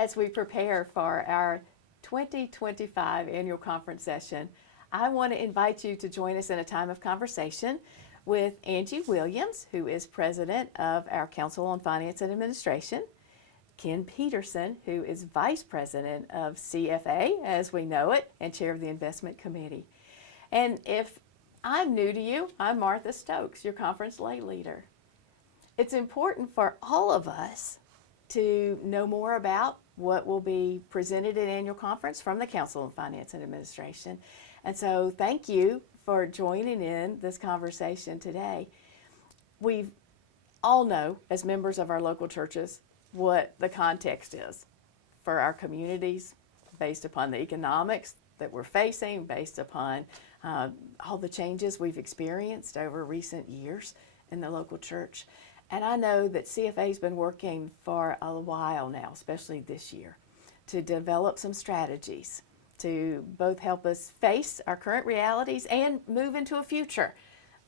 as we prepare for our 2025 annual conference session, I want to invite you to join us in a time of conversation with Angie Williams, who is president of our Council on Finance and Administration, Ken Peterson, who is vice president of CFA, as we know it, and chair of the investment committee. And if I'm new to you, I'm Martha Stokes, your conference lay leader. It's important for all of us to know more about what will be presented at annual conference from the Council on Finance and Administration. And so thank you for joining in this conversation today. We all know, as members of our local churches, what the context is for our communities based upon the economics that we're facing, based upon all the changes we've experienced over recent years in the local church. And I know that CFA has been working for a while now, especially this year, to develop some strategies to both help us face our current realities and move into a future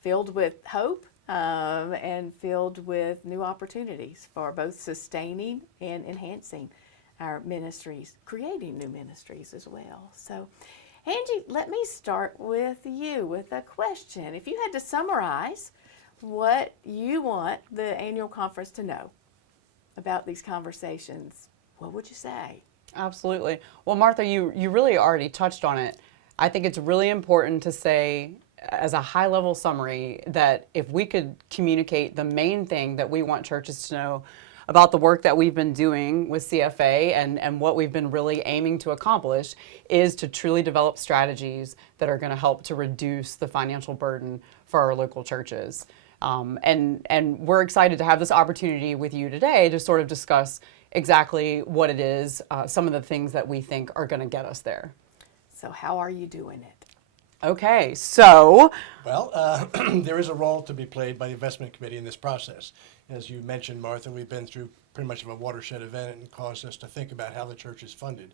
filled with hope and filled with new opportunities for both sustaining and enhancing our ministries, creating new ministries as well. So, Angie, let me start with you with a question. If you had to summarize what you want the annual conference to know about these conversations, what would you say? Absolutely. Well, Martha, you really already touched on it. I think it's really important to say, as a high-level summary, that if we could communicate the main thing that we want churches to know about the work that we've been doing with CFA and what we've been really aiming to accomplish is to truly develop strategies that are going to help to reduce the financial burden for our local churches. And we're excited to have this opportunity with you today to sort of discuss exactly what it is, some of the things that we think are going to get us there. So how are you doing it? Okay, so... Well, there is a role to be played by the investment committee in this process. As you mentioned, Martha, we've been through pretty much of a watershed event and caused us to think about how the church is funded.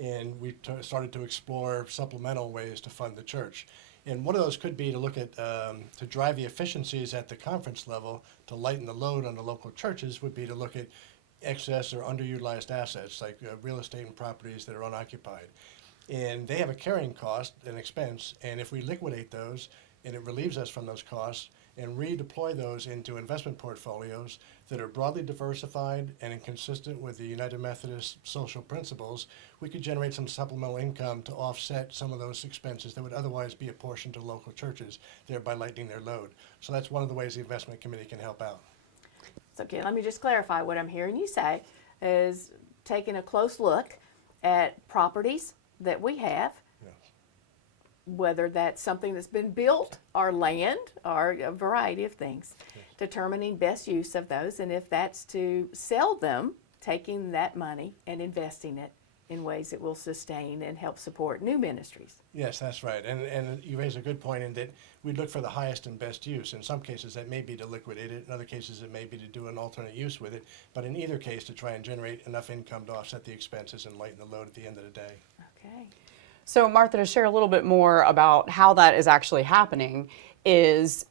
And we started to explore supplemental ways to fund the church. And one of those could be to look at, to drive the efficiencies at the conference level, to lighten the load on the local churches, would be to look at excess or underutilized assets like real estate and properties that are unoccupied. And they have a carrying cost, an expense, and if we liquidate those and it relieves us from those costs and redeploy those into investment portfolios that are broadly diversified and consistent with the United Methodist social principles, we could generate some supplemental income to offset some of those expenses that would otherwise be apportioned to local churches, thereby lightening their load. So that's one of the ways the investment committee can help out. So, okay, let me just clarify what I'm hearing you say is taking a close look at properties that we have, Yes. whether that's something that's been built or land or a variety of things, Yes. determining best use of those, and if that's to sell them, taking that money and investing it in ways that will sustain and help support new ministries. Yes, that's right. And you raise a good point in that we look for the highest and best use. In some cases, that may be to liquidate it. In other cases, it may be to do an alternate use with it. But in either case, to try and generate enough income to offset the expenses and lighten the load at the end of the day. Okay. So, Martha, to share a little bit more about how that is actually happening is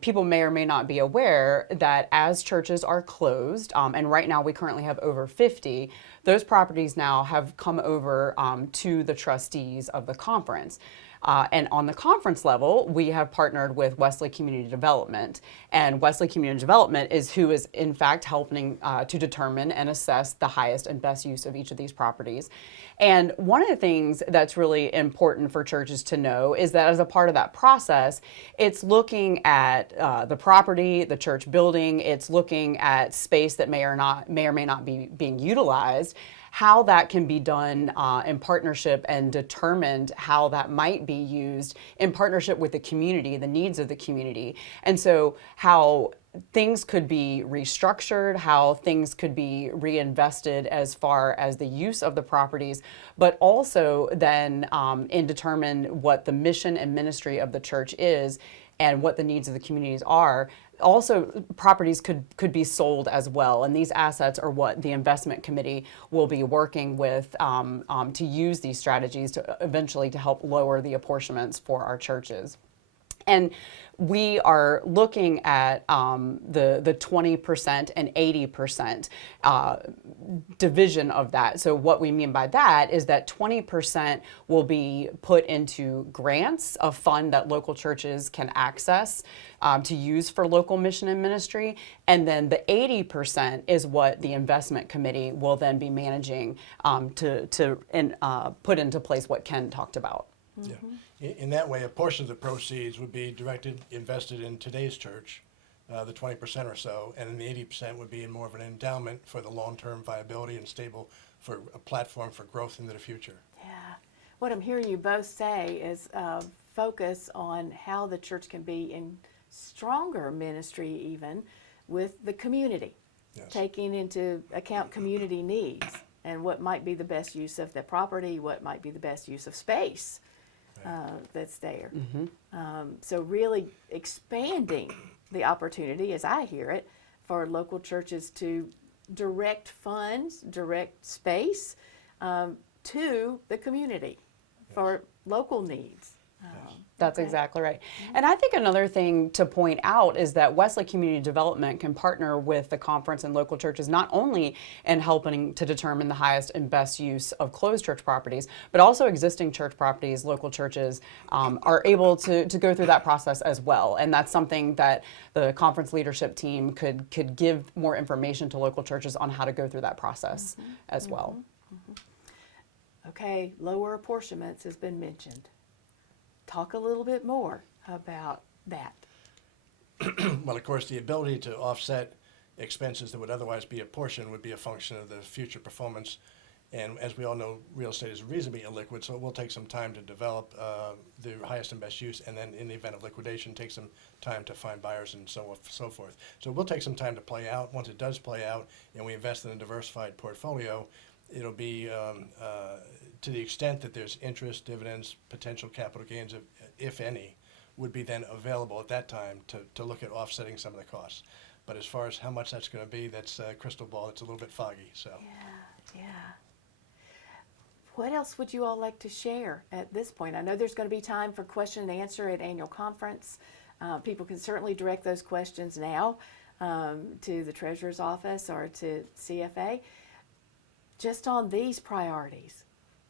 people may or may not be aware that as churches are closed, and right now we currently have over 50, those properties now have come over to the trustees of the conference. And on the conference level, we have partnered with Wesley Community Development. And Wesley Community Development is who is, in fact, helping to determine and assess the highest and best use of each of these properties. And one of the things that's really important for churches to know is that as a part of that process, it's looking at the property, the church building, it's looking at space that may or may not be being utilized, how that can be done in partnership, and determined how that might be used in partnership with the community, the needs of the community. And so how things could be restructured, how things could be reinvested as far as the use of the properties, but also then in determine what the mission and ministry of the church is and what the needs of the communities are. Also, properties could be sold as well, and these assets are what the investment committee will be working with to use these strategies to eventually to help lower the apportionments for our churches. And we are looking at the 20% and 80% division of that. So what we mean by that is that 20% will be put into grants, a fund that local churches can access to use for local mission and ministry. And then the 80% is what the investment committee will then be managing to put into place what Ken talked about. Yeah. In that way, a portion of the proceeds would be invested in today's church, the 20% or so, and then the 80% would be in more of an endowment for the long-term viability and stable for a platform for growth into the future. Yeah. What I'm hearing you both say is focus on how the church can be in stronger ministry even with the community, Yes. taking into account community needs and what might be the best use of the property, what might be the best use of space that's there. So really expanding the opportunity, as I hear it, for local churches to direct funds, direct space to the community for local needs. That's exactly right. And I think another thing to point out is that Wesley Community Development can partner with the conference and local churches not only in helping to determine the highest and best use of closed church properties, but also existing church properties. Local churches are able to go through that process as well. And that's something that the conference leadership team could give more information to local churches on how to go through that process as well. Okay, lower apportionments has been mentioned. Talk a little bit more about that. Well, of course, the ability to offset expenses that would otherwise be apportioned would be a function of the future performance. And as we all know, real estate is reasonably illiquid, so it will take some time to develop the highest and best use, and then in the event of liquidation, take some time to find buyers and so forth. So it will take some time to play out. Once it does play out and we invest in a diversified portfolio, it'll be to the extent that there's interest, dividends, potential capital gains, if any, would be then available at that time to look at offsetting some of the costs. But as far as how much that's going to be, that's a crystal ball. It's a little bit foggy. So. Yeah. What else would you all like to share at this point? I know there's going to be time for question and answer at annual conference. People can certainly direct those questions now to the treasurer's office or to CFA. Just on these priorities,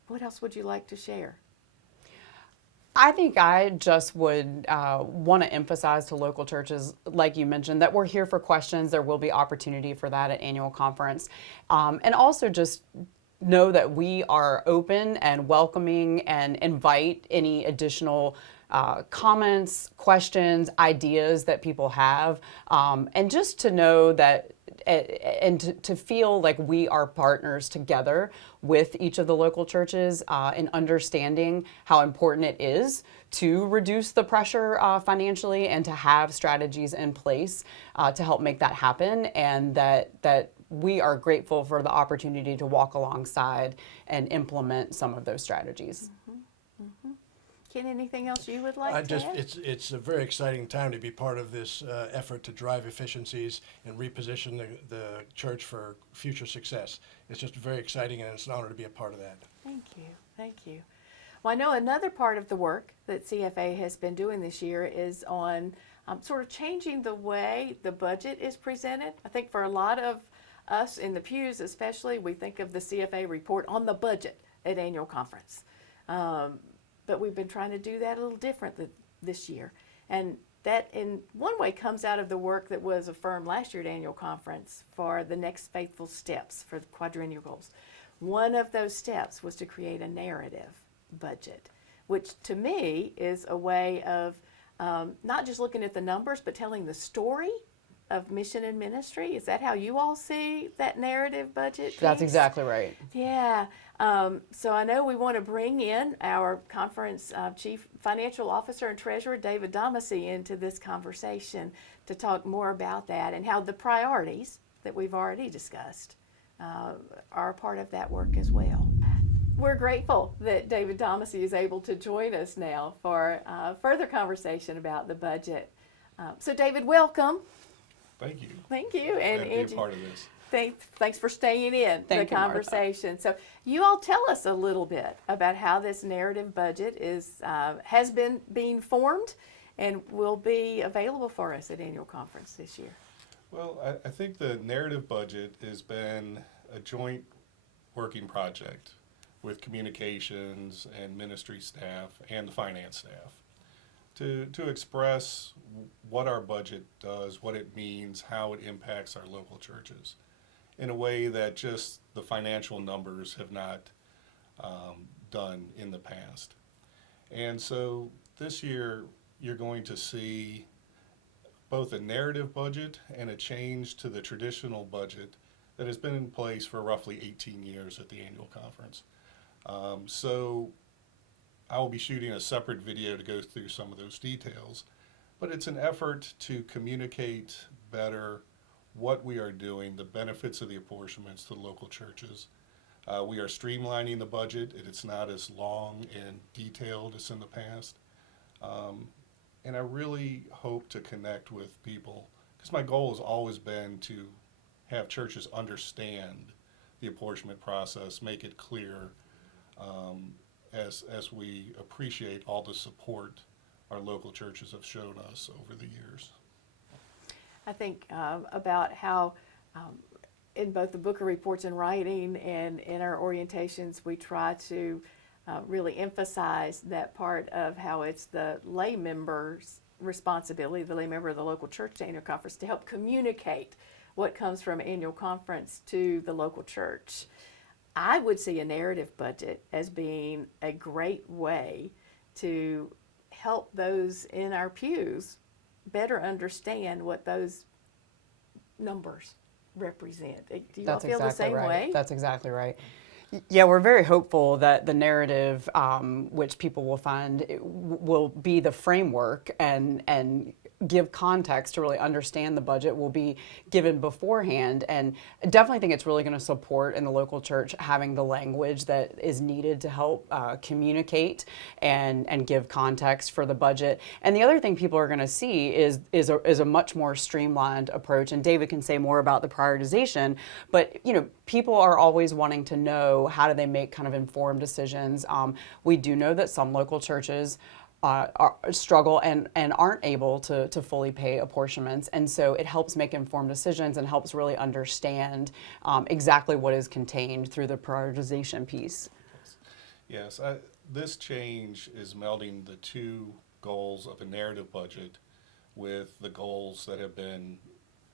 what else would you like to share? I think I just would want to emphasize to local churches, like you mentioned, that we're here for questions. There will be opportunity for that at annual conference. And also just know that we are open and welcoming and invite any additional comments, questions, ideas that people have. And just to know that and to feel like we are partners together with each of the local churches in understanding how important it is to reduce the pressure financially and to have strategies in place to help make that happen, and that we are grateful for the opportunity to walk alongside and implement some of those strategies. Ken, anything else you would like to add? It's a very exciting time to be part of this effort to drive efficiencies and reposition the church for future success. It's just very exciting, and it's an honor to be a part of that. Thank you. Well, I know another part of the work that CFA has been doing this year is on sort of changing the way the budget is presented. I think for a lot of us in the pews especially, we think of the CFA report on the budget at annual conference. But we've been trying to do that a little different this year. And that in one way comes out of the work that was affirmed last year at annual conference for the next faithful steps for the quadrennial goals. One of those steps was to create a narrative budget, which to me is a way of not just looking at the numbers, but telling the story of mission and ministry. Is that how you all see that narrative budget? That's piece? exactly right. Yeah. So I know we want to bring in our conference chief financial officer and treasurer, David Domacy, into this conversation to talk more about that and how the priorities that we've already discussed are a part of that work as well. We're grateful that David Domacy is able to join us now for further conversation about the budget. So David, welcome. Thank you. Thank you. And Glad to be Angie, a part of this. thanks for staying in Thank the you, Martha. conversation. So you all tell us a little bit about how this narrative budget is has been being formed and will be available for us at annual conference this year? Well, I think the narrative budget has been a joint working project with communications and ministry staff and the finance staff to express what our budget does, what it means, how it impacts our local churches in a way that just the financial numbers have not done in the past. And so this year you're going to see both a narrative budget and a change to the traditional budget that has been in place for roughly 18 years at the annual conference. So I will be shooting a separate video to go through some of those details, but it's an effort to communicate better what we are doing, the benefits of the apportionments to the local churches. We are streamlining the budget. It's not as long and detailed as in the past. And I really hope to connect with people, because my goal has always been to have churches understand the apportionment process, make it clear, as we appreciate all the support our local churches have shown us over the years. I think about how in both the book of reports and writing and in our orientations, we try to really emphasize that part of how it's the lay member's responsibility, the lay member of the local church to annual conference, to help communicate what comes from annual conference to the local church. I would see a narrative budget as being a great way to help those in our pews better understand what those numbers represent. Do you all feel the same way? That's exactly right. Yeah, we're very hopeful that the narrative, which people will find, will be the framework and give context to really understand the budget, will be given beforehand. And I definitely think it's really going to support in the local church having the language that is needed to help communicate and give context for the budget. And the other thing people are going to see is a much more streamlined approach. And David can say more about the prioritization, but people are always wanting to know, how do they make kind of informed decisions. We do know that some local churches struggle and aren't able to fully pay apportionments. And so it helps make informed decisions and helps really understand exactly what is contained through the prioritization piece. Yes, this change is melding the two goals of a narrative budget with the goals that have been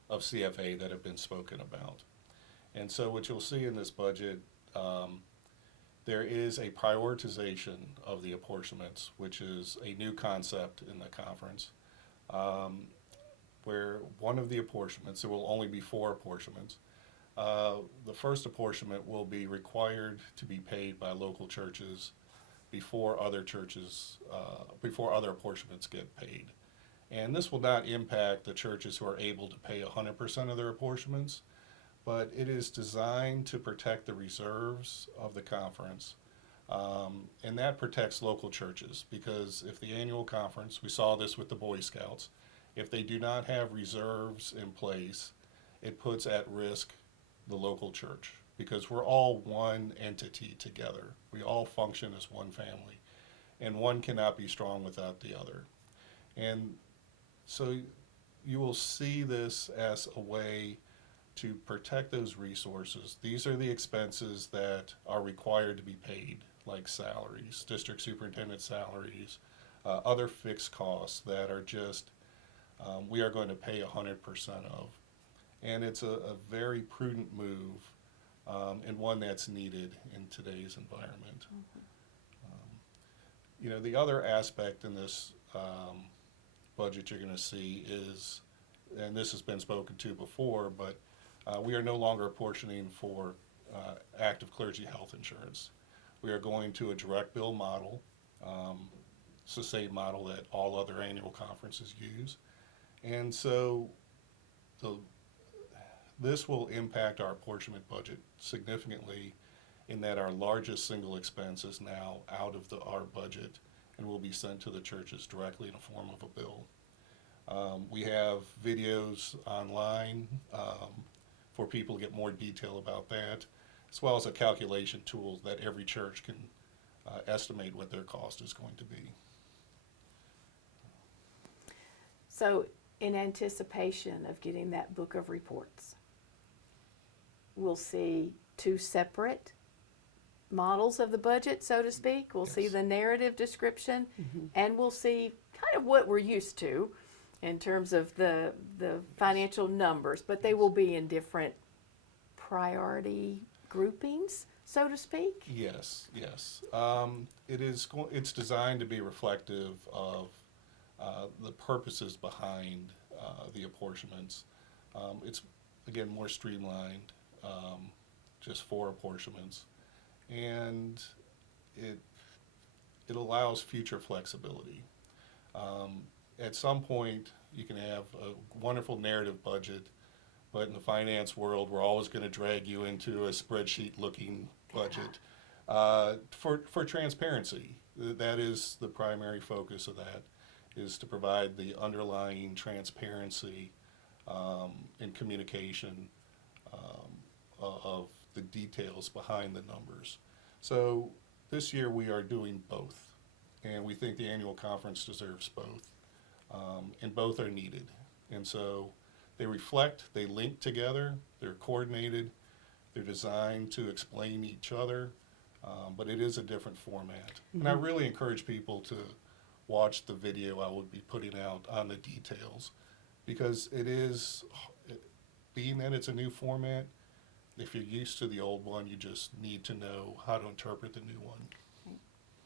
of CFA that have been spoken about. And so what you'll see in this budget, there is a prioritization of the apportionments, which is a new concept in the conference, where one of the apportionments, there will only be 4 apportionments. The first apportionment will be required to be paid by local churches before other churches, before other apportionments get paid. And this will not impact the churches who are able to pay 100% of their apportionments, but it is designed to protect the reserves of the conference, and that protects local churches, because if the annual conference, we saw this with the Boy Scouts, if they do not have reserves in place, it puts at risk the local church, because we're all one entity together. We all function as one family, and one cannot be strong without the other. And so you will see this as a way to protect those resources. These are the expenses that are required to be paid, like salaries, district superintendent salaries, other fixed costs that are just, we are going to pay 100% of. And it's a very prudent move, and one that's needed in today's environment. The other aspect in this budget you're going to see is, and this has been spoken to before, but we are no longer apportioning for active clergy health insurance. We are going to a direct bill model. It's the same model that all other annual conferences use. And so this will impact our apportionment budget significantly, in that our largest single expense is now out of our budget and will be sent to the churches directly in the form of a bill. We have videos online for people to get more detail about that, as well as a calculation tool that every church can estimate what their cost is going to be. So in anticipation of getting that book of reports, we'll see two separate models of the budget, so to speak. We'll see Yes. the narrative description, and we'll see kind of what we're used to in terms of the financial numbers, but they will be in different priority groupings, so to speak. Yes, yes. It's designed to be reflective of the purposes behind the apportionments. It's, again, more streamlined, just 4 apportionments. And it allows future flexibility. At some point, you can have a wonderful narrative budget, but in the finance world, we're always going to drag you into a spreadsheet-looking budget for transparency. That is the primary focus of that, is to provide the underlying transparency and communication of the details behind the numbers. So this year we are doing both, and we think the annual conference deserves both, and both are needed. And so they reflect, they link together, they're coordinated, they're designed to explain each other, but it is a different format. And I really encourage people to watch the video I will be putting out on the details, because it is, being that it's a new format, if you're used to the old one, you just need to know how to interpret the new one.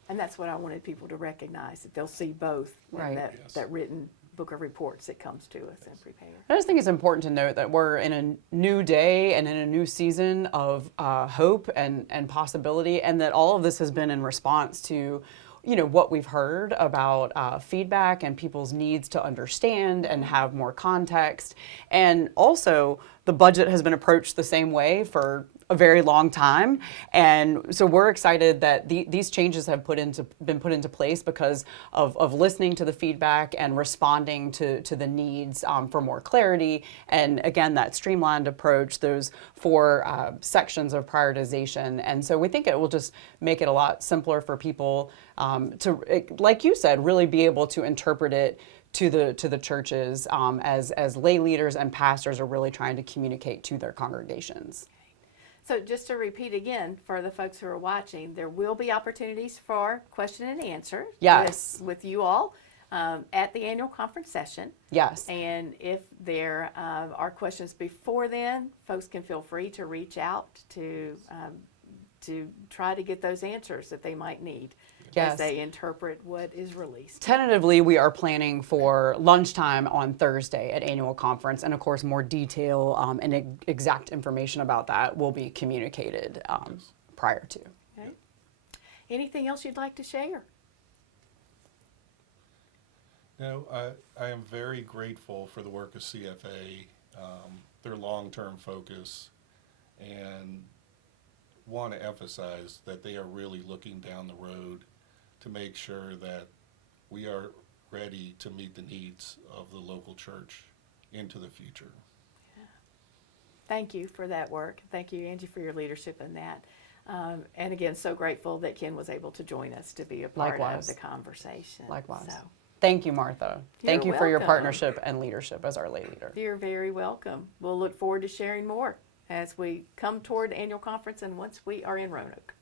And that's what I wanted people to recognize, that they'll see both in Right. Yes. that written book of reports that comes to us and prepared. I just think it's important to note that we're in a new day and in a new season of hope and possibility, and that all of this has been in response to, you know, what we've heard about feedback and people's needs to understand and have more context. And also, the budget has been approached the same way for a very long time, and so we're excited that these changes have been put into place because of listening to the feedback and responding to the needs for more clarity, and again, that streamlined approach, those 4 sections of prioritization. And so we think it will just make it a lot simpler for people to, like you said, really be able to interpret it to the churches as lay leaders and pastors are really trying to communicate to their congregations. So just to repeat again, for the folks who are watching, there will be opportunities for question and answer Yes. with you all at the annual conference session. Yes. And if there are questions before then, folks can feel free to reach out to try to get those answers that they might need Yes. as they interpret what is released. Tentatively, we are planning for lunchtime on Thursday at annual conference, and of course, more detail and exact information about that will be communicated prior to. Okay. Anything else you'd like to share? No, I am very grateful for the work of CFA, their long-term focus, and want to emphasize that they are really looking down the road to make sure that we are ready to meet the needs of the local church into the future. Thank you for that work. Thank you, Angie, for your leadership in that. And again, so grateful that Ken was able to join us to be a part Likewise. of the conversation. Likewise. So, Thank you, Martha. Thank You're you for your welcome. partnership and leadership as our lay leader. you're very welcome. We'll look forward to sharing more as we come toward the annual conference and once we are in Roanoke.